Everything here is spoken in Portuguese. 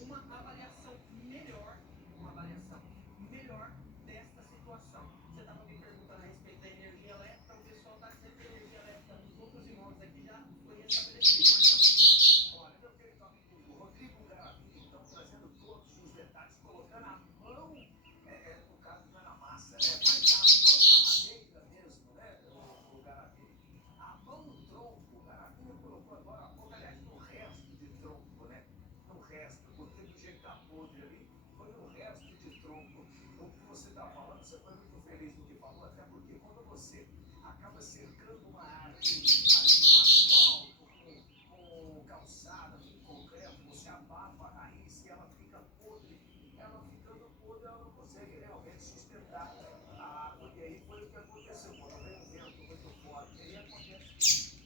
uma avaliação melhor, uma avaliação melhor desta situação. Você estava me perguntando a respeito da energia elétrica, o pessoal está dizendo que a energia elétrica nos outros imóveis aqui já foi restabelecida. Olha, meu querido amigo Rodrigo Garavini, então trazendo todos os detalhes, colocando a mão, no caso não é na massa, né? Mas a mão na madeira mesmo, né, o Garavini? A mão no tronco, o Garavini colocou agora há pouco, aliás, no resto de tronco, né? No resto, porque do jeito que tá podre ali, foi no resto de tronco. O que você está falando, você foi muito feliz no que falou, até porque quando você acaba cercando uma árvore ali com asfalto, com calçada, com concreto, você abafa a raiz e ela fica podre. Ela ficando podre, ela não consegue realmente sustentar a árvore. E aí foi o que aconteceu. Quando vem um vento muito forte, aí acontece.